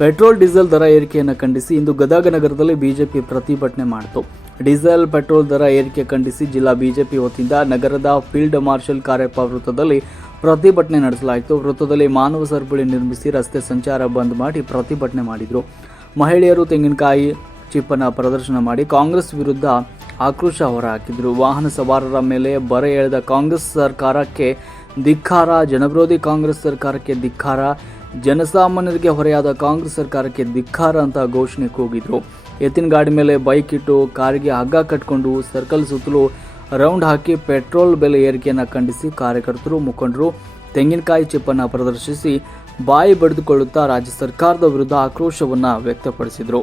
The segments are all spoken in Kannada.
ಪೆಟ್ರೋಲ್ ಡೀಸೆಲ್ ದರ ಏರಿಕೆಯನ್ನು ಖಂಡಿಸಿ ಇಂದು ಗದಗ ನಗರದಲ್ಲಿ ಬಿಜೆಪಿ ಪ್ರತಿಭಟನೆ ಮಾಡಿತು. ಡೀಸೆಲ್ ಪೆಟ್ರೋಲ್ ದರ ಏರಿಕೆ ಖಂಡಿಸಿ ಜಿಲ್ಲಾ ಬಿಜೆಪಿ ವತಿಯಿಂದ ನಗರದ ಫೀಲ್ಡ್ ಮಾರ್ಷಲ್ ಕಾರ್ಯಪ್ಪ ವೃತ್ತದಲ್ಲಿ ಪ್ರತಿಭಟನೆ ನಡೆಸಲಾಯಿತು. ವೃತ್ತದಲ್ಲಿ ಮಾನವ ಸರಪಳಿ ನಿರ್ಮಿಸಿ ರಸ್ತೆ ಸಂಚಾರ ಬಂದ್ ಮಾಡಿ ಪ್ರತಿಭಟನೆ ಮಾಡಿದರು. ಮಹಿಳೆಯರು ತೆಂಗಿನಕಾಯಿ ಚಿಪ್ಪನ್ನು ಪ್ರದರ್ಶನ ಮಾಡಿ ಕಾಂಗ್ರೆಸ್ ವಿರುದ್ಧ ಆಕ್ರೋಶ ಹೊರಹಾಕಿದರು. ವಾಹನ ಸವಾರರ ಮೇಲೆ ಬರೆ ಎಳೆದ ಕಾಂಗ್ರೆಸ್ ಸರ್ಕಾರಕ್ಕೆ ಧಿಕ್ಕಾರ, ಜನವಿರೋಧಿ ಕಾಂಗ್ರೆಸ್ ಸರ್ಕಾರಕ್ಕೆ ಧಿಕ್ಕಾರ, ಜನಸಾಮಾನ್ಯರಿಗೆ ಹೊರೆಯಾದ ಕಾಂಗ್ರೆಸ್ ಸರ್ಕಾರಕ್ಕೆ ಧಿಕ್ಕಾರ ಅಂತ ಘೋಷಣೆ ಕೂಗಿದ್ರು. ಎತ್ತಿನ ಗಾಡಿ ಮೇಲೆ ಬೈಕ್ ಇಟ್ಟು ಕಾರಿಗೆ ಹಗ್ಗ ಕಟ್ಟಿಕೊಂಡು ಸರ್ಕಲ್ ಸುತ್ತಲೂ ರೌಂಡ್ ಹಾಕಿ ಪೆಟ್ರೋಲ್ ಬೆಲೆ ಏರಿಕೆಯನ್ನು ಖಂಡಿಸಿ ಕಾರ್ಯಕರ್ತರು, ಮುಖಂಡರು ತೆಂಗಿನಕಾಯಿ ಚಿಪ್ಪನ್ನು ಪ್ರದರ್ಶಿಸಿ ಬಾಯಿ ಬಡಿದುಕೊಳ್ಳುತ್ತಾ ರಾಜ್ಯ ಸರ್ಕಾರದ ವಿರುದ್ಧ ಆಕ್ರೋಶವನ್ನು ವ್ಯಕ್ತಪಡಿಸಿದರು.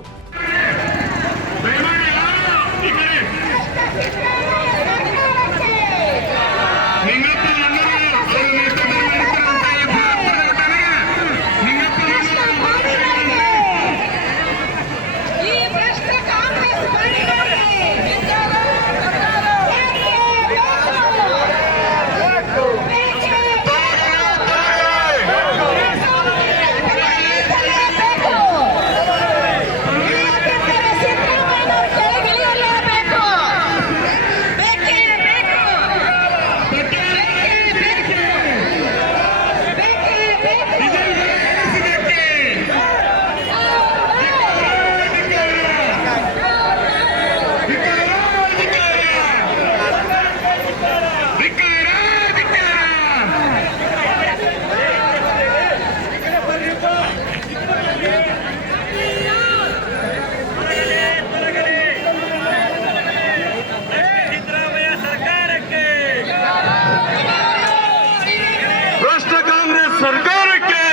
ಸರ್ಕಾರಕ್ಕೆ,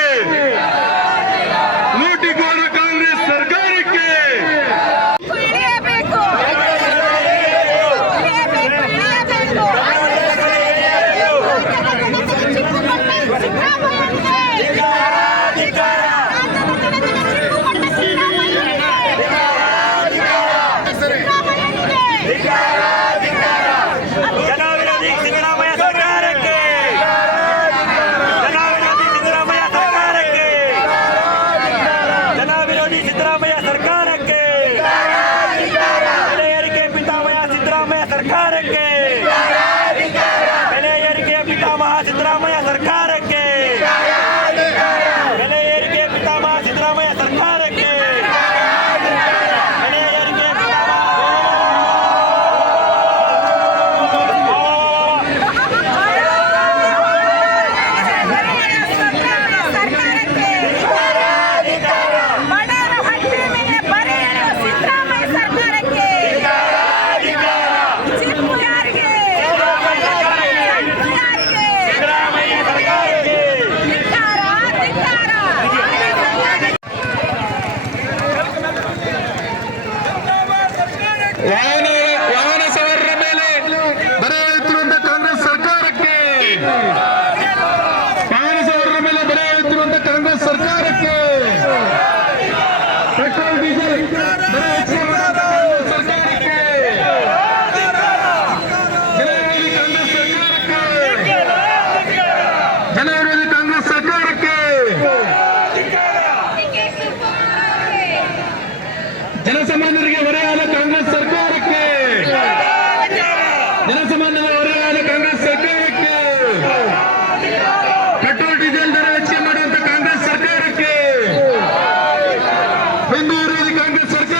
ಲೂಟಿಕೋರ ಕಾಂಗ್ರೆಸ್ ಸರ್ಕಾರಕ್ಕೆ ಬೆಲೆ ಏರಿಕೆ ಪಿತಾಮಹ ಸಿದ್ದರಾಮಯ್ಯ ಸರ್ಕಾರಕ್ಕೆ, ಬೆಲೆ ಏರಿಕೆ ಪಿತಾಮಹ ಸಿದ್ದರಾಮಯ್ಯ ಸರ್ಕಾರಕ್ಕೆ, ಬೆಲೆ ಏರಿಕೆ ವಾಹನ ಸವಾರರ ಮೇಲೆ ಬರೆ ಎಳೆಯುತ್ತಿರುವಂತಹ ಕಾಂಗ್ರೆಸ್ ಸರ್ಕಾರಕ್ಕೆ, ವಾಹನ ಸವಾರರ ಮೇಲೆ ಬರೆ ಎಳೆಯುತ್ತಿರುವಂತಹ ಕಾಂಗ್ರೆಸ್ ಸರ್ಕಾರಕ್ಕೆ, ಪೆಟ್ರೋಲ್ ಡೀಸೆಲ್ ದರ ಹೆಚ್ಚಿಸುವಂತಹ ಸರ್ಕಾರಕ್ಕೆ, ಜನವಿರೋಧಿ ಕಾಂಗ್ರೆಸ್ ಸರ್ಕಾರಕ್ಕೆ, ಜನಸಾಮಾನ್ಯರಿಗೆ ಹೊರೆಯಾದ ಕಾಂಗ್ರೆಸ್ ಸರ್ಕಾರಕ್ಕೆ, ಜನಸಾಮಾನ್ಯರ ಹೊರೆಯಾದ ಕಾಂಗ್ರೆಸ್ ಸರ್ಕಾರಕ್ಕೆ, ಪೆಟ್ರೋಲ್ ಡೀಸೆಲ್ ದರ ಹೆಚ್ಚಿಗೆ ಮಾಡುವಂತ ಕಾಂಗ್ರೆಸ್ ಸರ್ಕಾರಕ್ಕೆ, ಹಿಂದೂ ವಿರೋಧಿ ಕಾಂಗ್ರೆಸ್ ಸರ್ಕಾರ